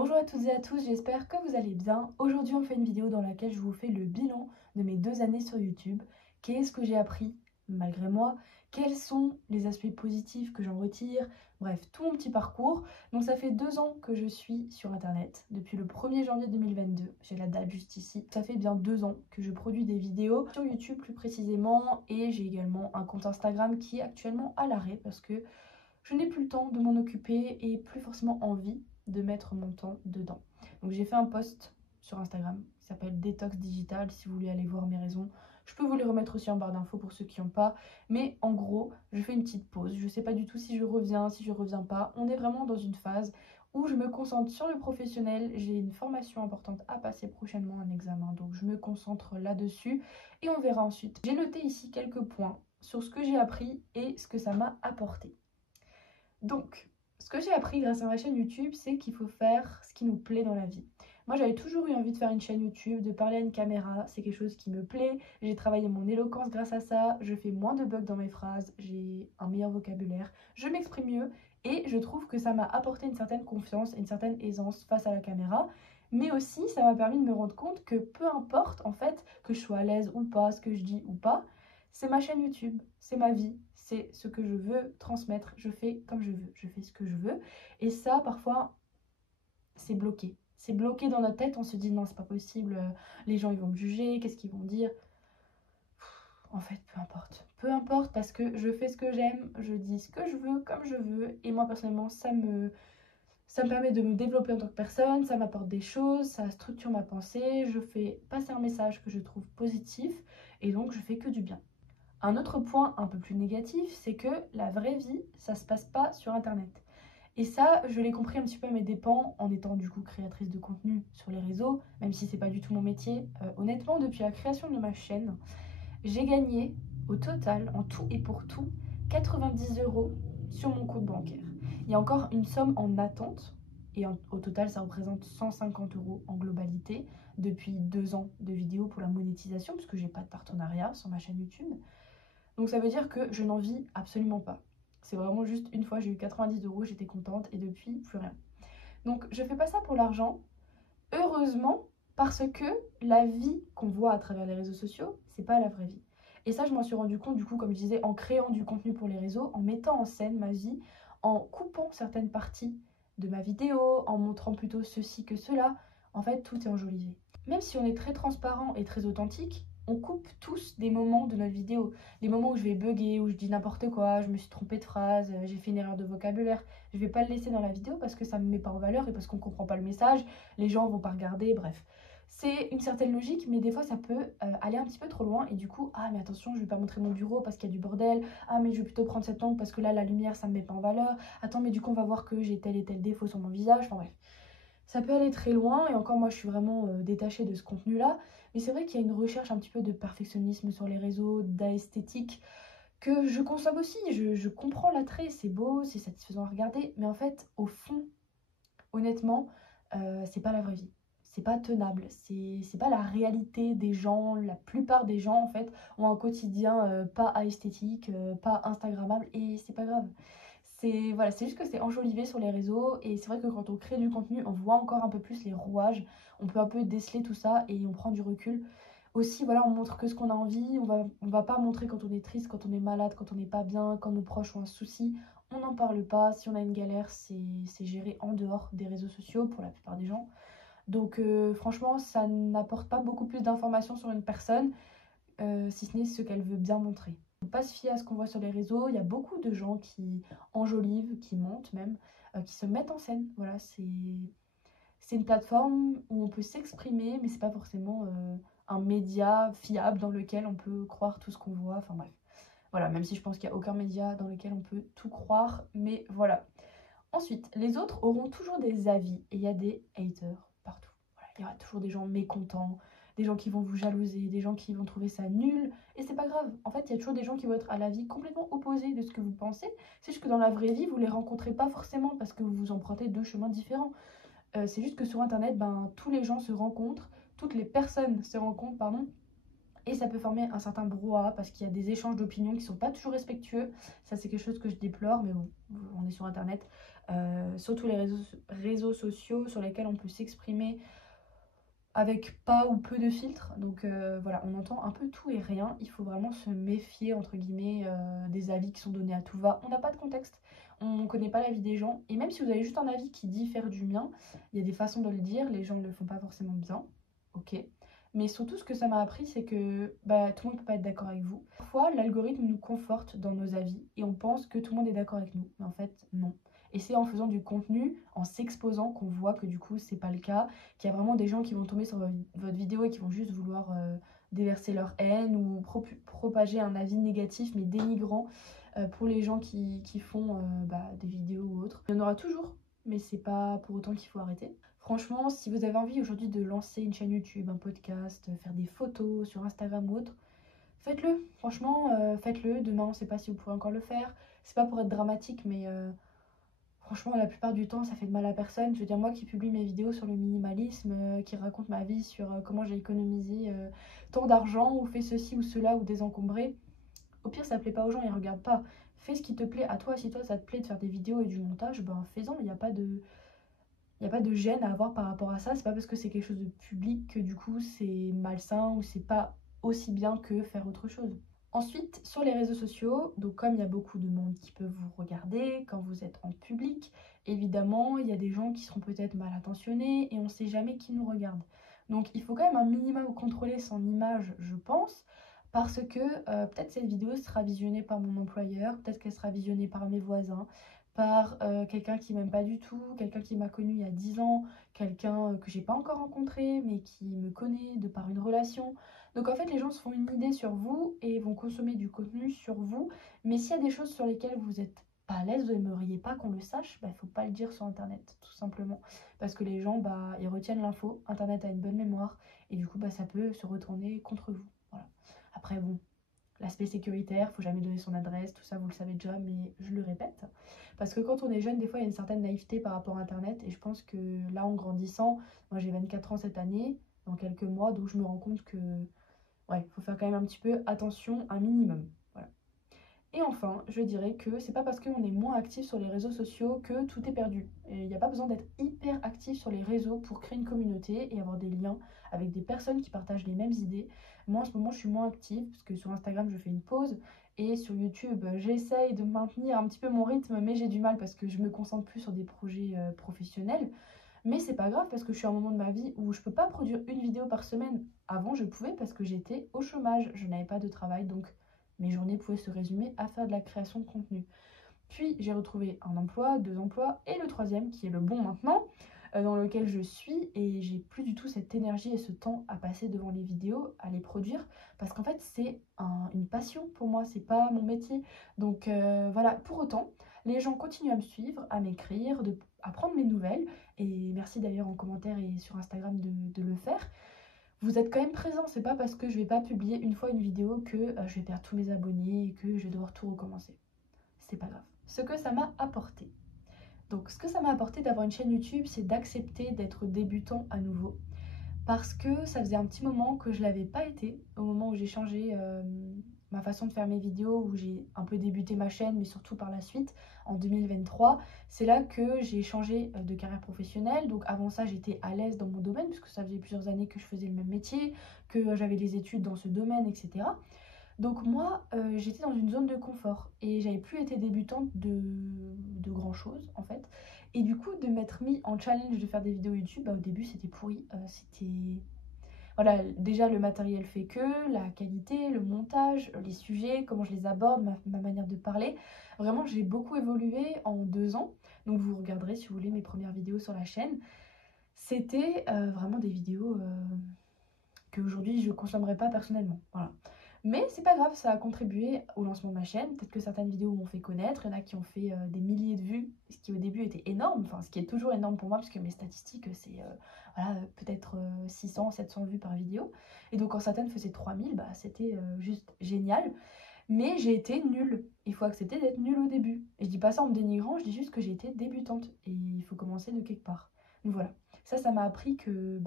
Bonjour à toutes et à tous, j'espère que vous allez bien. Aujourd'hui on fait une vidéo dans laquelle je vous fais le bilan de mes 2 années sur YouTube. Qu'est-ce que j'ai appris malgré moi? Quels sont les aspects positifs que j'en retire? Bref, tout mon petit parcours. Donc ça fait 2 ans que je suis sur internet, depuis le 1er janvier 2022, j'ai la date juste ici. Ça fait bien 2 ans que je produis des vidéos sur YouTube plus précisément, et j'ai également un compte Instagram qui est actuellement à l'arrêt parce que je n'ai plus le temps de m'en occuper et plus forcément envie de mettre mon temps dedans. Donc j'ai fait un post sur Instagram qui s'appelle Détox Digital, si vous voulez aller voir mes raisons. Je peux vous les remettre aussi en barre d'infos pour ceux qui n'ont pas. Mais en gros, je fais une petite pause. Je ne sais pas du tout si je reviens, si je reviens pas. On est vraiment dans une phase où je me concentre sur le professionnel. J'ai une formation importante à passer prochainement, un examen. Donc je me concentre là-dessus et on verra ensuite. J'ai noté ici quelques points sur ce que j'ai appris et ce que ça m'a apporté. Donc, ce que j'ai appris grâce à ma chaîne YouTube, c'est qu'il faut faire ce qui nous plaît dans la vie. Moi, j'avais toujours eu envie de faire une chaîne YouTube, de parler à une caméra, c'est quelque chose qui me plaît. J'ai travaillé mon éloquence grâce à ça, je fais moins de bugs dans mes phrases, j'ai un meilleur vocabulaire, je m'exprime mieux et je trouve que ça m'a apporté une certaine confiance, une certaine aisance face à la caméra. Mais aussi, ça m'a permis de me rendre compte que peu importe, en fait, que je sois à l'aise ou pas, ce que je dis ou pas, c'est ma chaîne YouTube, c'est ma vie, c'est ce que je veux transmettre, je fais comme je veux, je fais ce que je veux. Et ça, parfois, c'est bloqué. C'est bloqué dans notre tête, on se dit non, c'est pas possible, les gens ils vont me juger, qu'est-ce qu'ils vont dire? En fait, peu importe. Peu importe parce que je fais ce que j'aime, je dis ce que je veux, comme je veux. Et moi, personnellement, ça me permet de me développer en tant que personne, ça m'apporte des choses, ça structure ma pensée, je fais passer un message que je trouve positif et donc je fais que du bien. Un autre point un peu plus négatif, c'est que la vraie vie, ça se passe pas sur internet. Et ça, je l'ai compris un petit peu à mes dépens en étant du coup créatrice de contenu sur les réseaux, même si c'est pas du tout mon métier. Honnêtement, depuis la création de ma chaîne, j'ai gagné au total, en tout et pour tout, 90 € sur mon compte bancaire. Il y a encore une somme en attente et au total, ça représente 150 € en globalité depuis 2 ans de vidéos pour la monétisation, puisque j'ai pas de partenariat sur ma chaîne YouTube. Donc ça veut dire que je n'en vis absolument pas. C'est vraiment juste une fois, j'ai eu 90 €, j'étais contente et depuis, plus rien. Donc je fais pas ça pour l'argent, heureusement, parce que la vie qu'on voit à travers les réseaux sociaux, c'est pas la vraie vie. Et ça, je m'en suis rendu compte du coup, comme je disais, en créant du contenu pour les réseaux, en mettant en scène ma vie, en coupant certaines parties de ma vidéo, en montrant plutôt ceci que cela. En fait, tout est enjolivé. Même si on est très transparent et très authentique, on coupe tous des moments de notre vidéo. Les moments où je vais bugger, où je dis n'importe quoi, je me suis trompée de phrase, j'ai fait une erreur de vocabulaire. Je vais pas le laisser dans la vidéo parce que ça me met pas en valeur et parce qu'on comprend pas le message, les gens vont pas regarder, bref. C'est une certaine logique, mais des fois ça peut aller un petit peu trop loin et du coup, ah mais attention, je vais pas montrer mon bureau parce qu'il y a du bordel, ah mais je vais plutôt prendre cet angle parce que là la lumière ça me met pas en valeur, attends mais du coup on va voir que j'ai tel et tel défaut sur mon visage, enfin bref. Ça peut aller très loin et encore moi je suis vraiment détachée de ce contenu-là. Mais c'est vrai qu'il y a une recherche un petit peu de perfectionnisme sur les réseaux, d'esthétique, que je consomme aussi. Je comprends l'attrait, c'est beau, c'est satisfaisant à regarder. Mais en fait, au fond, honnêtement, c'est pas la vraie vie. C'est pas tenable, c'est pas la réalité des gens. La plupart des gens, en fait, ont un quotidien pas esthétique, pas instagrammable et c'est pas grave. C'est voilà, c'est juste que c'est enjolivé sur les réseaux et c'est vrai que quand on crée du contenu, on voit encore un peu plus les rouages, on peut un peu déceler tout ça et on prend du recul. Aussi, voilà, on montre que ce qu'on a envie, on va pas montrer quand on est triste, quand on est malade, quand on n'est pas bien, quand nos proches ont un souci, on n'en parle pas. Si on a une galère, c'est géré en dehors des réseaux sociaux pour la plupart des gens. Donc franchement, ça n'apporte pas beaucoup plus d'informations sur une personne, si ce n'est ce qu'elle veut bien montrer. Il ne faut pas se fier à ce qu'on voit sur les réseaux. Il y a beaucoup de gens qui enjolivent, qui mentent même, qui se mettent en scène. Voilà, c'est une plateforme où on peut s'exprimer, mais c'est pas forcément un média fiable dans lequel on peut croire tout ce qu'on voit. Enfin bref, voilà, même si je pense qu'il n'y a aucun média dans lequel on peut tout croire, mais voilà. Ensuite, les autres auront toujours des avis et il y a des haters partout. Voilà, il y aura toujours des gens mécontents, des gens qui vont vous jalouser, des gens qui vont trouver ça nul. Et c'est pas grave. En fait, il y a toujours des gens qui vont être à l'avis complètement opposé de ce que vous pensez. C'est juste que dans la vraie vie, vous les rencontrez pas forcément parce que vous empruntez 2 chemins différents. C'est juste que sur Internet, ben, tous les gens se rencontrent, toutes les personnes se rencontrent, pardon. Et ça peut former un certain brouhaha parce qu'il y a des échanges d'opinions qui ne sont pas toujours respectueux. Ça, c'est quelque chose que je déplore, mais bon, on est sur Internet. surtout les réseaux sociaux sur lesquels on peut s'exprimer avec pas ou peu de filtres. Donc voilà, on entend un peu tout et rien. Il faut vraiment se méfier, entre guillemets, des avis qui sont donnés à tout va. On n'a pas de contexte, on ne connaît pas la vie des gens. Et même si vous avez juste un avis qui diffère du mien, il y a des façons de le dire, les gens ne le font pas forcément bien. Ok. Mais surtout, ce que ça m'a appris, c'est que bah, tout le monde ne peut pas être d'accord avec vous. Parfois, l'algorithme nous conforte dans nos avis et on pense que tout le monde est d'accord avec nous. Mais en fait, non. Et c'est en faisant du contenu, en s'exposant, qu'on voit que du coup, c'est pas le cas, qu'il y a vraiment des gens qui vont tomber sur votre vidéo et qui vont juste vouloir déverser leur haine ou propager un avis négatif mais dénigrant pour les gens qui font des vidéos ou autres. Il y en aura toujours, mais c'est pas pour autant qu'il faut arrêter. Franchement, si vous avez envie aujourd'hui de lancer une chaîne YouTube, un podcast, faire des photos sur Instagram ou autre, faites-le. Franchement, faites-le. Demain, on ne sait pas si vous pourrez encore le faire. C'est pas pour être dramatique, mais franchement, la plupart du temps, ça fait de mal à personne. Je veux dire, moi qui publie mes vidéos sur le minimalisme, qui raconte ma vie sur comment j'ai économisé tant d'argent, ou fait ceci ou cela, ou désencombré, au pire, ça plaît pas aux gens, ils regardent pas. Fais ce qui te plaît à toi. Si toi, ça te plaît de faire des vidéos et du montage, ben fais-en. Il n'y a pas de gêne à avoir par rapport à ça. C'est pas parce que c'est quelque chose de public que du coup, c'est malsain ou c'est pas aussi bien que faire autre chose. Ensuite, sur les réseaux sociaux, donc comme il y a beaucoup de monde qui peut vous regarder quand vous êtes en public, évidemment, il y a des gens qui seront peut-être mal intentionnés et on ne sait jamais qui nous regarde. Donc il faut quand même un minimum contrôler son image, je pense, parce que peut-être cette vidéo sera visionnée par mon employeur, peut-être qu'elle sera visionnée par mes voisins, par quelqu'un qui m'aime pas du tout, quelqu'un qui m'a connu il y a 10 ans, quelqu'un que j'ai pas encore rencontré mais qui me connaît de par une relation. Donc en fait, les gens se font une idée sur vous et vont consommer du contenu sur vous. Mais s'il y a des choses sur lesquelles vous n'êtes pas à l'aise, vous n'aimeriez pas qu'on le sache, il ne faut pas le dire sur Internet, tout simplement. Parce que les gens, ils retiennent l'info. Internet a une bonne mémoire et du coup, ça peut se retourner contre vous. Voilà. Après, bon, l'aspect sécuritaire, faut jamais donner son adresse, tout ça, vous le savez déjà, mais je le répète. Parce que quand on est jeune, des fois, il y a une certaine naïveté par rapport à Internet. Et je pense que là, en grandissant, moi j'ai 24 ans cette année, dans quelques mois, donc je me rends compte que ouais, il faut faire quand même un petit peu attention, un minimum. Voilà. Et enfin, je dirais que c'est pas parce qu'on est moins actif sur les réseaux sociaux que tout est perdu. Il n'y a pas besoin d'être hyper actif sur les réseaux pour créer une communauté et avoir des liens avec des personnes qui partagent les mêmes idées. Moi, en ce moment, je suis moins active parce que sur Instagram, je fais une pause et sur YouTube, j'essaye de maintenir un petit peu mon rythme, mais j'ai du mal parce que je me concentre plus sur des projets professionnels. Mais c'est pas grave parce que je suis à un moment de ma vie où je peux pas produire une vidéo par semaine. Avant, je pouvais parce que j'étais au chômage, je n'avais pas de travail, donc mes journées pouvaient se résumer à faire de la création de contenu. Puis j'ai retrouvé un emploi, deux emplois et le troisième qui est le bon maintenant, dans lequel je suis et j'ai plus du tout cette énergie et ce temps à passer devant les vidéos, à les produire, parce qu'en fait c'est une passion pour moi, c'est pas mon métier. Donc voilà, pour autant, les gens continuent à me suivre, à m'écrire, à prendre mes nouvelles, et merci d'ailleurs en commentaire et sur Instagram de le faire. Vous êtes quand même présents, c'est pas parce que je vais pas publier une fois une vidéo que je vais perdre tous mes abonnés et que je vais devoir tout recommencer. C'est pas grave. Ce que ça m'a apporté. Donc ce que ça m'a apporté d'avoir une chaîne YouTube, c'est d'accepter d'être débutant à nouveau. Parce que ça faisait un petit moment que je l'avais pas été, au moment où j'ai changé ma façon de faire mes vidéos, où j'ai un peu débuté ma chaîne, mais surtout par la suite, en 2023. C'est là que j'ai changé de carrière professionnelle. Donc avant ça, j'étais à l'aise dans mon domaine, puisque ça faisait plusieurs années que je faisais le même métier, que j'avais des études dans ce domaine, etc. Donc moi, j'étais dans une zone de confort et j'avais plus été débutante de grand chose en fait. Et du coup, de m'être mis en challenge de faire des vidéos YouTube, au début c'était pourri. Voilà, déjà le matériel fait que, la qualité, le montage, les sujets, comment je les aborde, ma manière de parler. Vraiment, j'ai beaucoup évolué en 2 ans. Donc vous regarderez si vous voulez mes premières vidéos sur la chaîne. C'était vraiment des vidéos qu'aujourd'hui je ne consommerais pas personnellement. Voilà. Mais c'est pas grave, ça a contribué au lancement de ma chaîne. Peut-être que certaines vidéos m'ont fait connaître, il y en a qui ont fait des milliers de vues, ce qui au début était énorme, enfin ce qui est toujours énorme pour moi, parce que mes statistiques c'est voilà, peut-être 600, 700 vues par vidéo. Et donc quand certaines faisaient 3000, c'était juste génial. Mais j'ai été nulle. Il faut accepter d'être nulle au début. Et je dis pas ça en me dénigrant, je dis juste que j'ai été débutante. Et il faut commencer de quelque part. Donc voilà. Ça m'a appris que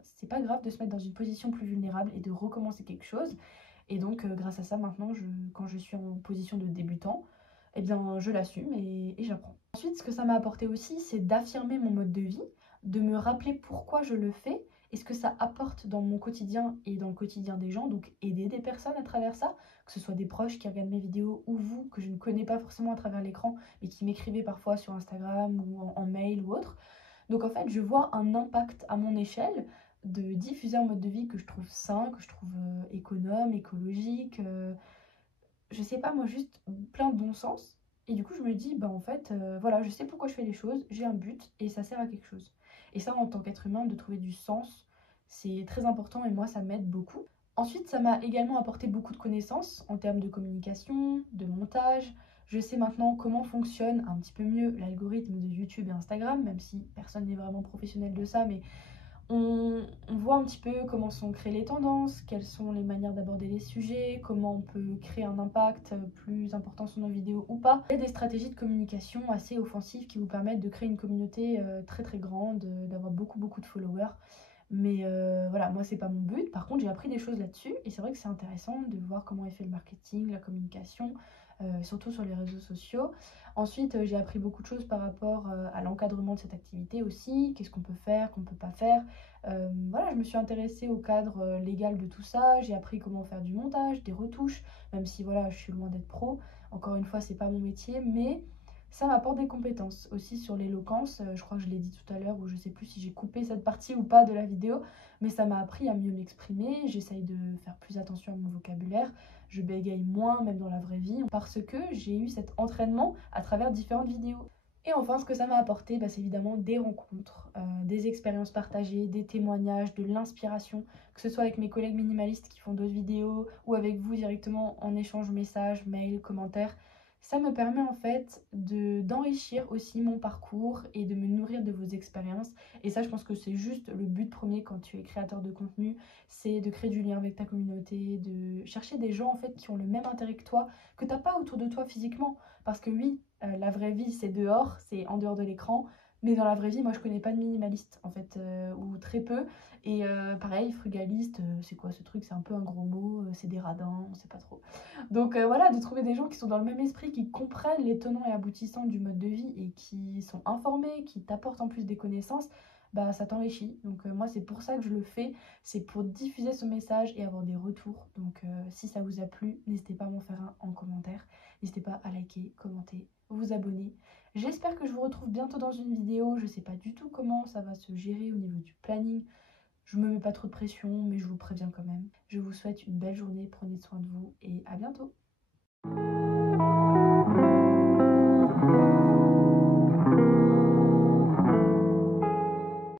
c'est pas grave de se mettre dans une position plus vulnérable et de recommencer quelque chose. Et donc grâce à ça, maintenant, quand je suis en position de débutant, eh bien je l'assume et j'apprends. Ensuite, ce que ça m'a apporté aussi, c'est d'affirmer mon mode de vie, de me rappeler pourquoi je le fais et ce que ça apporte dans mon quotidien et dans le quotidien des gens, donc aider des personnes à travers ça, que ce soit des proches qui regardent mes vidéos ou vous, que je ne connais pas forcément à travers l'écran, mais qui m'écrivez parfois sur Instagram ou en mail ou autre. Donc en fait, je vois un impact à mon échelle de diffuser un mode de vie que je trouve sain, que je trouve économe, écologique, je sais pas moi, juste plein de bon sens. Et du coup, je me dis, bah en fait, voilà, je sais pourquoi je fais les choses, j'ai un but et ça sert à quelque chose. Et ça, en tant qu'être humain, de trouver du sens, c'est très important et moi, ça m'aide beaucoup. Ensuite, ça m'a également apporté beaucoup de connaissances en termes de communication, de montage. Je sais maintenant comment fonctionne un petit peu mieux l'algorithme de YouTube et Instagram, même si personne n'est vraiment professionnel de ça, mais on voit un petit peu comment sont créées les tendances, quelles sont les manières d'aborder les sujets, comment on peut créer un impact plus important sur nos vidéos ou pas. Il y a des stratégies de communication assez offensives qui vous permettent de créer une communauté très très grande, d'avoir beaucoup de followers. Mais voilà, moi c'est pas mon but. Par contre, j'ai appris des choses là-dessus et c'est vrai que c'est intéressant de voir comment est fait le marketing, la communication, surtout sur les réseaux sociaux. Ensuite, j'ai appris beaucoup de choses par rapport à l'encadrement de cette activité aussi, qu'est-ce qu'on peut faire, qu'on peut pas faire. Voilà, je me suis intéressée au cadre légal de tout ça, j'ai appris comment faire du montage, des retouches, même si voilà, je suis loin d'être pro. Encore une fois, c'est pas mon métier, mais ça m'apporte des compétences aussi sur l'éloquence. Je crois que je l'ai dit tout à l'heure, ou je sais plus si j'ai coupé cette partie ou pas de la vidéo, mais ça m'a appris à mieux m'exprimer. J'essaye de faire plus attention à mon vocabulaire. Je bégaye moins, même dans la vraie vie, parce que j'ai eu cet entraînement à travers différentes vidéos. Et enfin, ce que ça m'a apporté, bah, c'est évidemment des rencontres, des expériences partagées, des témoignages, de l'inspiration, que ce soit avec mes collègues minimalistes qui font d'autres vidéos ou avec vous directement en échange messages, mails, commentaires. Ça me permet en fait d'enrichir aussi mon parcours et de me nourrir de vos expériences. Et ça, je pense que c'est juste le but premier quand tu es créateur de contenu, c'est de créer du lien avec ta communauté, de chercher des gens en fait qui ont le même intérêt que toi, que t'as pas autour de toi physiquement. Parce que oui, la vraie vie c'est dehors, c'est en dehors de l'écran. Mais dans la vraie vie, moi je connais pas de minimaliste en fait, ou très peu. Et pareil, frugaliste, c'est quoi ce truc? C'est un peu un gros mot, c'est des radins, on sait pas trop. Donc voilà, de trouver des gens qui sont dans le même esprit, qui comprennent les tenants et aboutissants du mode de vie et qui sont informés, qui t'apportent en plus des connaissances, bah ça t'enrichit. Donc moi c'est pour ça que je le fais, c'est pour diffuser ce message et avoir des retours. Donc si ça vous a plu, n'hésitez pas à m'en faire un en commentaire, n'hésitez pas à liker, commenter, vous abonner. J'espère que je vous retrouve bientôt dans une vidéo, je sais pas du tout comment ça va se gérer au niveau du planning. Je me mets pas trop de pression, mais je vous préviens quand même. Je vous souhaite une belle journée, prenez soin de vous et à bientôt.